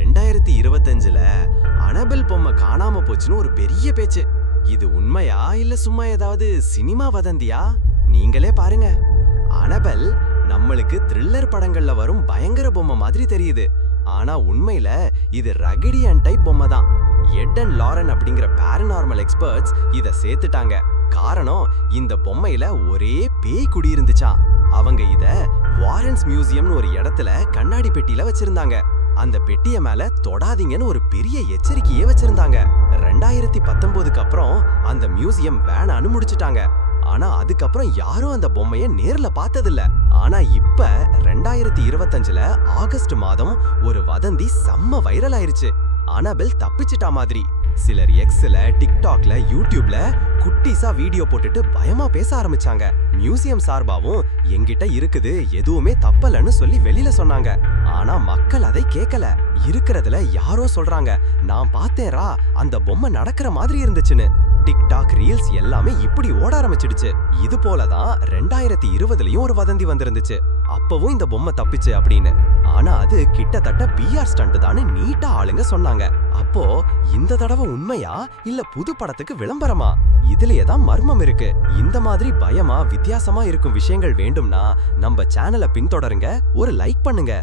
2025ல Annabel பொம்மை காணாம போச்சுன்னு ஒரு பெரிய பேச்சு. இது உண்மையா இல்ல சும்மா ஏதாவது சினிமா வதந்தியா? நீங்களே பாருங்க. அனபெல் நம்மளுக்கு த்ரில்லர் படங்கள்ல வரும் பயங்கர பொம்மை மாதிரி தெரியுது. ஆனா உண்மையில இது ரகடி அண்ட் டைப் பொம்மை தான். எட் அண்ட் லாரன் அப்படிங்கிற பாரநார்மல் எக்ஸ்பர்ட்ஸ் இத சேர்த்துட்டாங்க. காரணம், இந்த பொம்மையில ஒரே பேய் குடியிருந்துச்சா. அவங்க இத வாரன்ஸ் மியூசியம்னு ஒரு இடத்துல கண்ணாடி பெட்டியில வச்சிருந்தாங்க. அந்த பெட்டிய மேல தொடாதீங்கன்னு ஒரு பெரிய எச்சரிக்கையே வச்சிருந்தாங்க. 2019க்கு அப்புறம் அந்த மியூசியம் வேணான்னு முடிச்சிட்டாங்க. ஆனா அதுக்கப்புறம் யாரும் அந்த பொம்மைய நேர்ல பார்த்ததில்ல. ஆனா இப்ப 2025ல ஆகஸ்ட் மாதம் ஒரு வதந்தி செம்ம வைரல் ஆயிருச்சு. அனபெல் தப்பிச்சிட்டா மாதிரி. சிலர் எக்ஸ்ல, டிக்டாக்ல, யூடியூப்ல குட்டிஸா வீடியோ போட்டுட்டு பயமா பேச ஆரம்பிச்சாங்க. மியூசியம் சார்பாவும் என்கிட்ட இருக்குது, எதுவுமே தப்பலன்னு சொல்லி வெளியில சொன்னாங்க. ஆனா மக்கள் அதை கேட்கல. இருக்கிறதுல யாரோ சொல்றாங்க, நான் பார்த்தேன்ரா, அந்த பொம்மை நடக்கிற மாதிரி இருந்துச்சுன்னு. டிக்டாக் ரீல்ஸ் எல்லாமே இப்படி ஓட ஆரம்பிச்சிடுச்சு. இது போலதான் 2020லயும் ஒரு வதந்தி வந்திருந்துச்சு. அப்பவும் இந்த பொம்மை தப்பிச்சு அப்படின்னு. ஆனா அது கிட்டத்தட்ட பிஆர் ஸ்டண்ட் தான்னு நீட்டா ஆளுங்க சொன்னாங்க. அப்போ இந்த தடவை உண்மையா இல்ல புது படத்துக்கு விளம்பரமா? இதுலயே தான் மர்மம் இருக்கு. இந்த மாதிரி பயமா வித்தியாசமா இருக்கும் விஷயங்கள் வேண்டும்னா நம்ம சேனலை பின்தொடருங்க, ஒரு லைக் பண்ணுங்க.